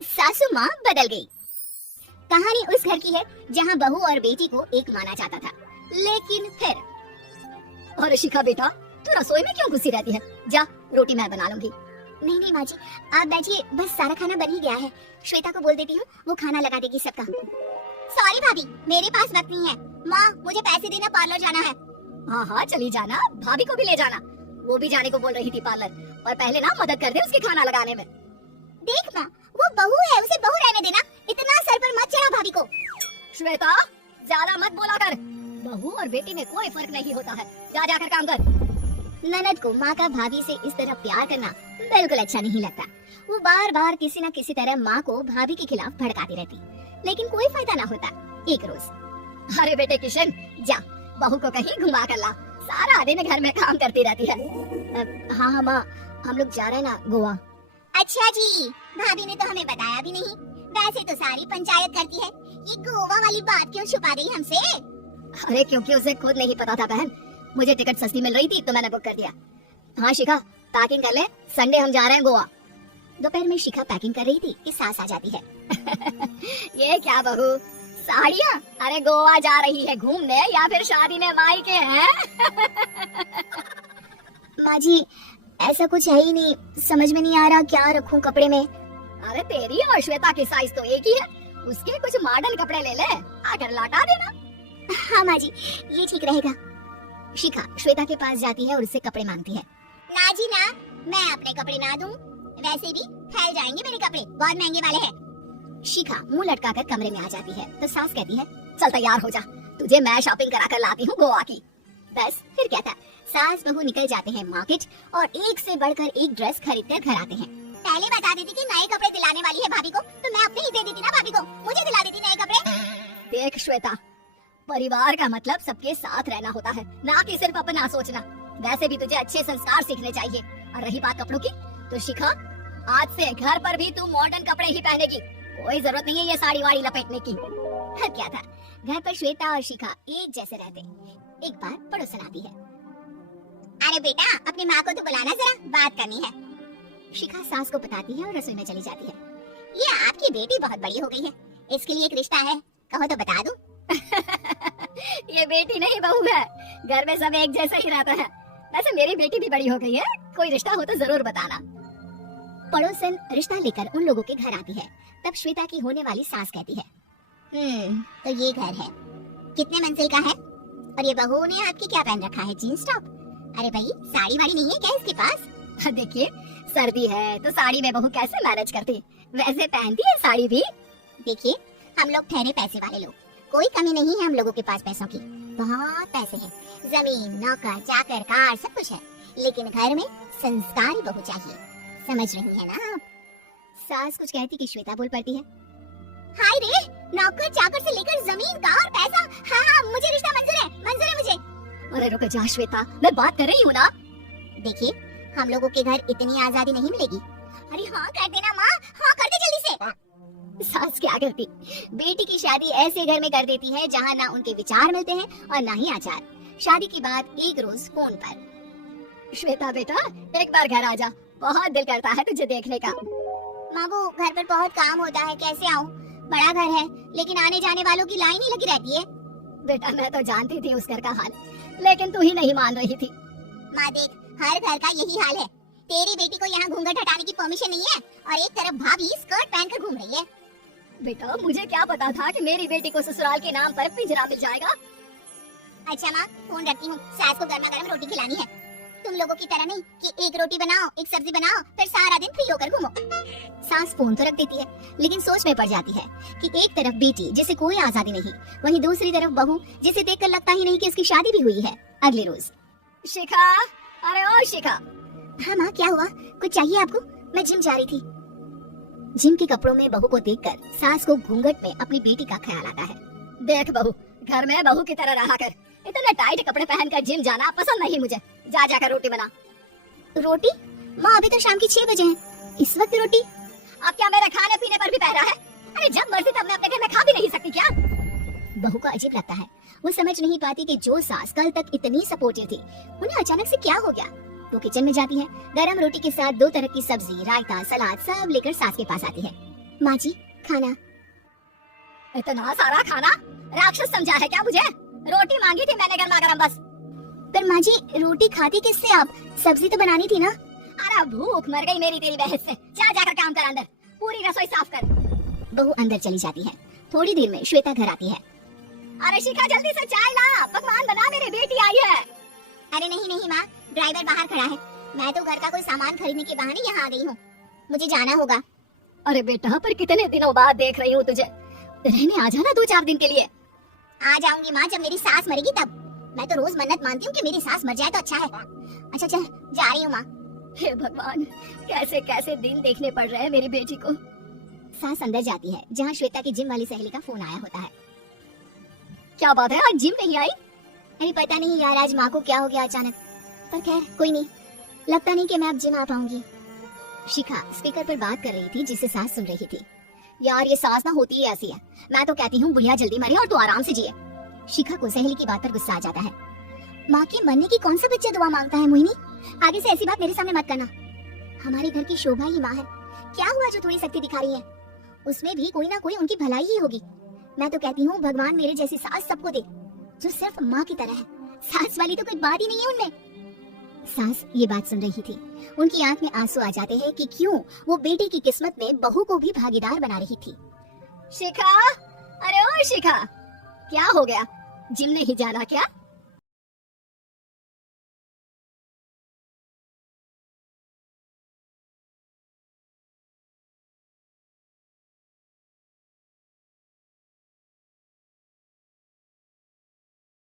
सासू माँ बदल गई। कहानी उस घर की है जहाँ बहू और बेटी को एक माना जाता था, लेकिन फिर। और शिखा बेटा, तू रसोई में क्यों घुसी रहती है? जा, रोटी मैं बना लूंगी। नहीं नहीं माँ जी, आप बैठिए, बस सारा खाना बन ही गया है। श्वेता को बोल देती हूँ, वो खाना लगा देगी सबका। सॉरी भाभी, मेरे पास वक्त नहीं है। माँ, मुझे पैसे देना, पार्लर जाना है। हाँ हाँ चली जाना, भाभी को भी ले जाना। वो भी जाने को बोल रही थी पार्लर, और पहले ना मदद कर दे उसके खाना लगाने में। देख माँ, वो बहू है, उसे बहू रहने देना। इतना सर पर मत चढ़ा भाभी को। श्वेता, ज्यादा मत बोला कर। बहू और बेटी में कोई फर्क नहीं होता है। जा जाकर काम कर। ननद को माँ का भाभी से इस तरह प्यार करना बिल्कुल अच्छा नहीं लगता। वो बार बार किसी न किसी तरह माँ को भाभी के खिलाफ भड़काती रहती, लेकिन कोई फायदा ना होता। एक रोज, अरे बेटे किशन, जा बहू को कहीं घुमा कर ला, सारा दिन घर में काम करती रहती है। हाँ हाँ माँ, हम लोग जा रहे हैं ना गोवा। अच्छा जी, भाभी ने तो हमें बताया भी नहीं। वैसे तो सारी पंचायत करती है, ये गोवा वाली बात क्यों छुपा रही हमसे? अरे क्योंकि उसे खुद नहीं पता था बहन, मुझे टिकट सस्ती मिल रही थी तो मैंने बुक कर दिया। हाँ शिखा, पैकिंग कर ले, संडे हम जा रहे हैं गोवा। दोपहर में शिखा पैकिंग कर रही थी कि सास आ जाती है। ये क्या बहू, साड़ियाँ? अरे गोवा जा रही है घूमने या फिर शादी में मायके हैं? माँ जी, ऐसा कुछ है ही नहीं, समझ में नहीं आ रहा क्या रखूं कपड़े में। अरे तेरी और श्वेता की साइज तो एक ही है, उसके कुछ मॉडर्न कपड़े ले ले, आकर लौटा देना। हाँ माँ जी, ये ठीक रहेगा। शिखा श्वेता के पास जाती है और उससे कपड़े मांगती है। ना जी ना, मैं अपने कपड़े ना दूं, वैसे भी फैल जाएंगे मेरे कपड़े, बहुत महंगे वाले हैं। शिखा मुंह लटकाकर कमरे में आ जाती है तो सास कहती है, चल तैयार हो जा, तुझे मैं शॉपिंग करा कर लाती हूँ गोवा की। बस फिर क्या था, सास बहू निकल जाते हैं मार्केट और एक से बढ़कर एक ड्रेस खरीद कर घर आते हैं। पहले बता देती कि नए कपड़े दिलाने वाली है भाभी को, तो मैं अपने ही दे देती ना भाभी को, मुझे दिला देती नए कपड़े। देख श्वेता, परिवार का मतलब सबके साथ रहना होता है, ना कि सिर्फ अपना सोचना। वैसे भी तुझे अच्छे संस्कार सीखने चाहिए। और रही बात कपड़ों की, तो शिखा, आज से घर पर भी तू मॉडर्न कपड़े ही पहनेगी, कोई जरूरत नहीं है ये साड़ी वाड़ी लपेटने की। क्या था, घर पर श्वेता और शिखा एक जैसे रहते। एक बार पड़ोसन आती है। अरे बेटा, अपनी माँ को तो बुलाना, जरा बात करनी है। शिखा सास को बताती है और रसोई में चली जाती है। ये आपकी बेटी बहुत बड़ी हो गई है, इसके लिए एक रिश्ता है, कहो तो बता दूं। ये बेटी नहीं बहू है, घर में सब एक जैसा ही रहता है। वैसे मेरी बेटी भी बड़ी हो गई है, कोई रिश्ता हो तो जरूर बताना। पड़ोसन रिश्ता लेकर उन लोगों के घर आती है। तब श्वेता की होने वाली सास कहती है, तो ये घर है, कितने मंजिल का है? और ये बहू ने आपके क्या पहन रखा है, जीन्स टॉप? अरे भाई, साड़ी वाड़ी नहीं है क्या इसके पास? देखिए, सर्दी है तो साड़ी में बहू कैसे मैनेज करती, वैसे पहनती है साड़ी भी। देखिए, हम लोग ठहरे पैसे वाले लोग, कोई कमी नहीं है हम लोगों के पास पैसों की, बहुत पैसे हैं, जमीन, नौकर, चाकर, कार, सब कुछ है, लेकिन घर में संस्कारी बहू चाहिए, समझ रही है ना आप? सास कुछ कहती कि श्वेता बोल पड़ती है, हाय रे, नौकर चाकर से लेकर जमीन, कार, पैसा, हाँ हाँ, मुझे रिश्ता मंजूर है, मंजूर है मुझे। अरे रुक जा श्वेता, मैं बात कर रही हूँ ना। देखिए, हम लोगों के घर इतनी आजादी नहीं मिलेगी। अरे हाँ कर देना माँ, हाँ कर दे जल्दी से। सास क्या करती, बेटी की शादी ऐसे घर में कर देती है जहाँ ना उनके विचार मिलते हैं और ना ही आचार। शादी की बात एक रोज फोन पर, श्वेता बेटा एक बार घर आ जा, बहुत दिल करता है तुझे देखने का। माँ वो घर पर बहुत काम होता है, कैसे आऊँ? बड़ा घर है लेकिन आने जाने वालों की लाइन ही लगी रहती है। बेटा मैं तो जानती थी उस घर का हाल, लेकिन तू ही नहीं मान रही थी। माँ देख, हर घर का यही हाल है, तेरी बेटी को यहाँ घूंघट हटाने की परमिशन नहीं है और एक तरफ भाभी स्कर्ट पहनकर घूम रही है। बेटा मुझे क्या पता था कि मेरी बेटी को ससुराल के नाम पर पिंजरा मिल जाएगा। अच्छा माँ, फोन रखती हूँ, सास को गर्मा गर्म रोटी खिलानी है। तुम लोगों की तरह नहीं कि एक रोटी बनाओ, एक सब्जी बनाओ, फिर सारा दिन फ्री होकर घूमो। सास फोन तो रख देती है, लेकिन सोच में पड़ जाती है कि एक तरफ बेटी जिसे कोई आजादी नहीं, वहीं दूसरी तरफ बहू जिसे देखकर लगता ही नहीं कि उसकी शादी भी हुई है। अगले रोज, शिखा, अरे ओ शिखा। हाँ माँ क्या हुआ, कुछ चाहिए आपको? मैं जिम जा रही थी। जिम के कपड़ों में बहू को देखकर सास को घूंघट में अपनी बेटी का ख्याल आता है। देख बहू, घर में बहू की तरह रहा कर, इतने टाइट कपड़े पहनकर जिम जाना पसंद नहीं मुझे। जा जाकर रोटी बना। रोटी? माँ अभी तो शाम के 6 बजे हैं, इस वक्त रोटी? अब क्या मेरे खाने पीने पर भी पहरा है? अरे जब मर्जी तब मैं अपने घर में खा भी नहीं सकती क्या? बहू को अजीब लगता है, वो समझ नहीं पाती कि जो सास कल तक इतनी सपोर्टिव थी, उन्हें अचानक से क्या हो गया। वो किचन में जाती है, गरम रोटी के साथ 2 तरह की सब्जी, रायता, सलाद सब लेकर सास के पास आती है। माँ जी खाना। इतना सारा खाना? राक्षस समझा है क्या मुझे? रोटी मांगी थी मैंने गर्मा गर्म बस। पर माँ जी रोटी खाती किससे आप? सब्जी तो बनानी थी ना। अरे भूख मर गई मेरी तेरी बहस से। जा जाकर काम कर अंदर, पूरी रसोई साफ कर। बहू अंदर चली जाती है। थोड़ी देर में श्वेता घर आती है। अरे शिखा जल्दी से चाय ला, पकवान बना, मेरी बेटी आई है। अरे नहीं नहीं माँ, ड्राइवर बाहर खड़ा है। मैं तो घर का कोई सामान खरीदने के बहाने यहाँ आ गई हूँ। मुझे जाना होगा। अरे बेटा पर कितने दिनों बाद देख रही हूँ तुझे, रहने आ जाना 2-4 दिन के लिए। आ जाऊंगी माँ, जब मेरी सास मरेगी तब। मैं तो रोज मन्नत मानती हूँ कि मेरी सास मर जाए तो अच्छा है। अच्छा चल जा रही हूँ माँ। हे भगवान, कैसे कैसे दिन देखने पड़ रहे हैं मेरी बेटी को। सास अंदर जाती है जहाँ श्वेता की जिम वाली सहेली का फोन आया होता है। क्या बात है, आज जिम नहीं आई? अरे पता नहीं यार, आज माँ को क्या हो गया अचानक। पर खैर कोई नहीं, लगता नहीं कि मैं अब जिम आ पाऊंगी। शिखा स्पीकर पर बात कर रही थी जिसे सास सुन रही थी। यार ये सास ना होती ही ऐसी है। मैं तो कहती हूँ बुढ़िया जल्दी मरे और तू आराम से जिए। शिखा को सहेली की बात पर गुस्सा आ जाता है। माँ के मरने की कौन सा बच्चा दुआ मांगता है मोहिनी? आगे से ऐसी बात मेरे सामने मत करना। हमारे घर की शोभा ही माँ है। क्या हुआ जो थोड़ी शक्ति दिखा रही है? उसमें भी कोई ना कोई उनकी भलाई ही होगी। मैं तो कहती हूँ भगवान मेरे जैसी सास सबको दे, जो सिर्फ माँ की तरह है। सास वाली तो कोई बात ही नहीं है उनमें। सास ये बात सुन रही थी। उनकी आंख में आंसू आ जाते हैं कि क्यों वो बेटी की किस्मत में बहू को भी भागीदार बना रही थी। शिखा, अरे ओ शिखा, क्या हो गया? जिम नहीं जाना क्या?